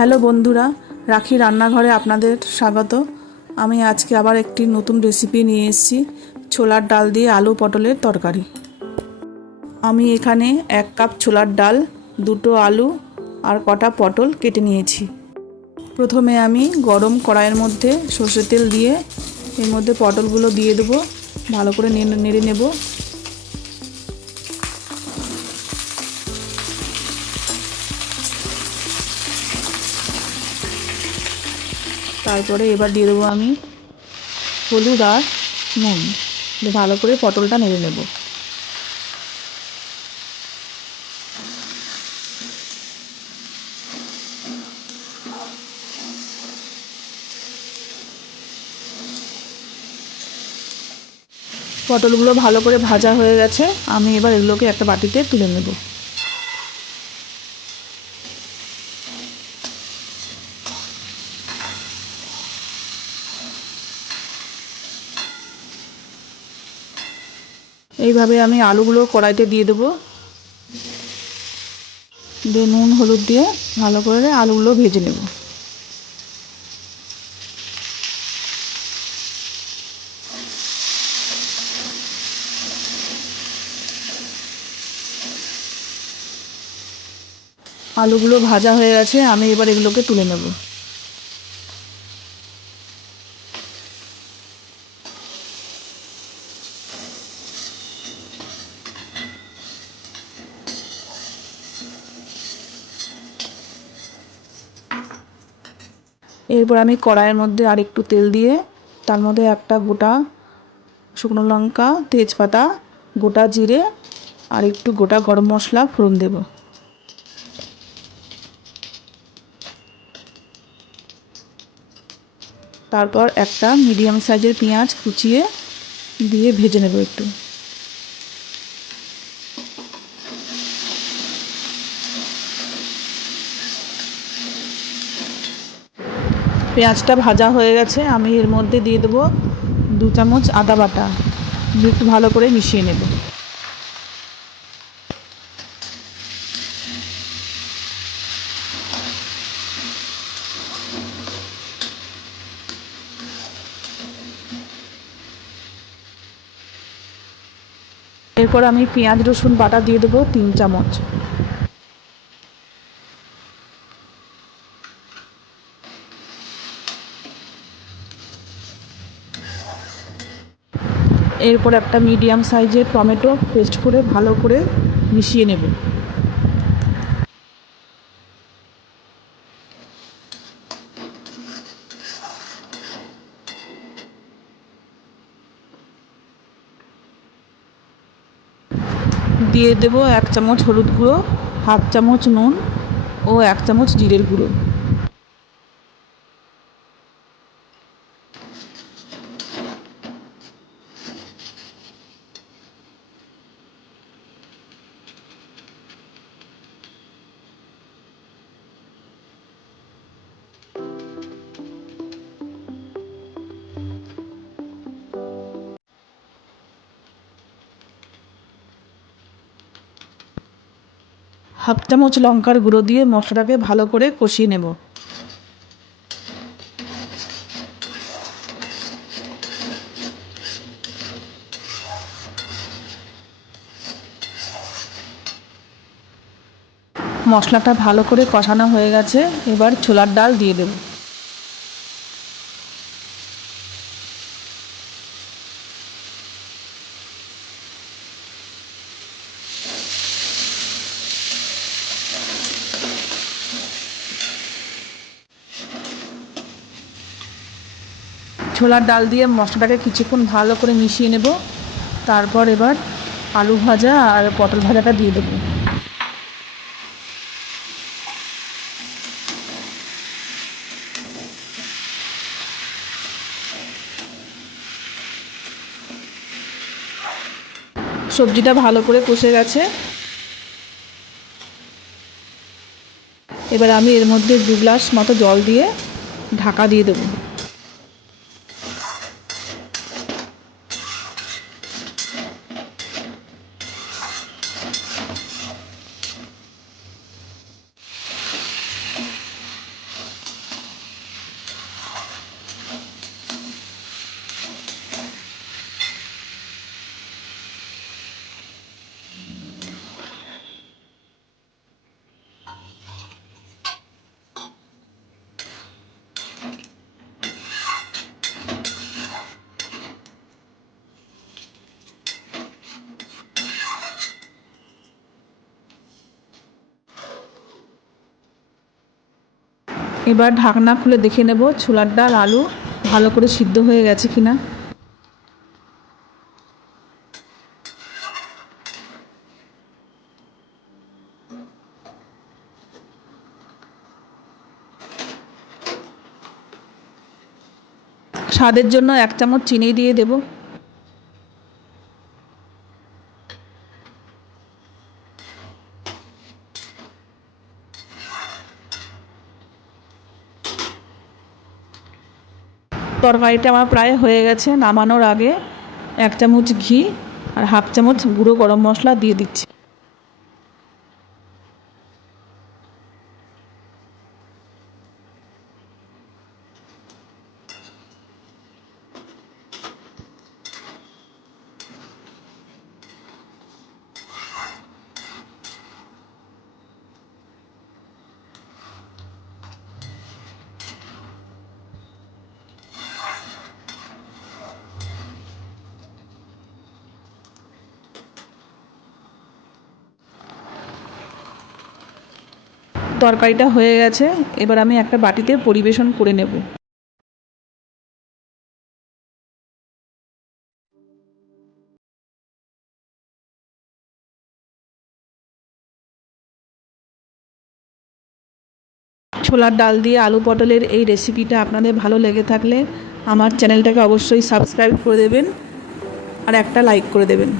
Hello বন্ধুরা, রাখি রান্নাঘরে আপনাদের স্বাগত। আমি আজকে আবার একটি নতুন রেসিপি নিয়ে এসেছি, ছোলার ডাল দিয়ে আলু পটলের তরকারি। আমি এখানে 1 কাপ ছোলার ডাল, 2টো আলু আর কটা পটল কেটে নিয়েছি। প্রথমে আমি গরম কড়াইয়ের মধ্যে সর্ষের তেল দিয়ে এর মধ্যে পটলগুলো দিয়ে দেবো, ভালো করে নেড়ে নেব। তারপরে এবার দিয়ে দেবো আমি হলুদ আর নুন, ভালো করে পটলটা নেড়ে নেব। পটলগুলো ভালো করে ভাজা হয়ে গেছে, আমি এবার এগুলোকে একটা বাটিতে তুলে নেব। এইভাবে আমি আলুগুলো কড়াইতে দিয়ে দেবো, দিয়ে নুন হলুদ দিয়ে ভালো করে আলুগুলো ভেজে নেব। আলুগুলো ভাজা হয়ে গেছে, আমি এবার এগুলোকে তুলে নেব। এরপর আমি কড়াইয়ের মধ্যে আর একটু তেল দিয়ে তার মধ্যে একটা গোটা শুকনো লঙ্কা, তেজপাতা, গোটা জিরে আর একটু গোটা গরম মশলা ফোড়ন দেব। তারপর একটা মিডিয়াম সাইজের পেঁয়াজ কুচিয়ে দিয়ে ভেজে নেব একটু। পেঁয়াজটা ভাজা হয়ে গেছে, আমি এর মধ্যে দিয়ে দেবো 2 চামচ আদা বাটা, দিয়ে একটু ভালো করে মিশিয়ে নেব। এরপর আমি পেঁয়াজ রসুন বাটা দিয়ে দেবো 3 চামচ। এরপর একটা মিডিয়াম সাইজের টমেটো পেস্ট করে ভালো করে মিশিয়ে নেব। দিয়ে দেব 1 চামচ হলুদ গুঁড়ো, 1/2 চামচ নুন ও 1 চামচ জিরের গুঁড়ো। হাফ চামচ লঙ্কার গুঁড়ো দিয়ে মশলাটাকে ভালো করে কষিয়ে নেব। মশলাটা ভালো করে কষানো হয়ে গেছে, এবার ছোলার ডাল দিয়ে দেব। ছোলার ডাল দিয়ে মশলাটাকে কিছুক্ষণ ভালো করে মিশিয়ে নেব। তারপর এবার আলু ভাজা আর পটল ভাজাটা দিয়ে দেবো। সবজিটা ভালো করে কষে গেছে, এবার আমি এর মধ্যে 2 গ্লাস মতো জল দিয়ে ঢাকা দিয়ে দেবো। এবার ঢাকনা খুলে দেখে নেব ছোলার ডাল আলু ভালো করে সিদ্ধ হয়ে গেছে কিনা। স্বাদের জন্য 1 চামচ চিনি দিয়ে দেব। তরকারিটা আমার প্রায় হয়ে গেছে। নামানোর আগে 1 চামচ ঘি আর 1/2 চামচ গুঁড়ো গরম মশলা দিয়ে দিচ্ছি। তরকারিটা হয়ে গেছে, এবার আমি একটা বাটিতে পরিবেশন করে নেব। ছোলার ডাল দিয়ে আলু পটলের এই রেসিপিটা আপনাদের ভালো লেগে থাকলে আমার চ্যানেলটাকে অবশ্যই সাবস্ক্রাইব করে দেবেন আর একটা লাইক করে দেবেন।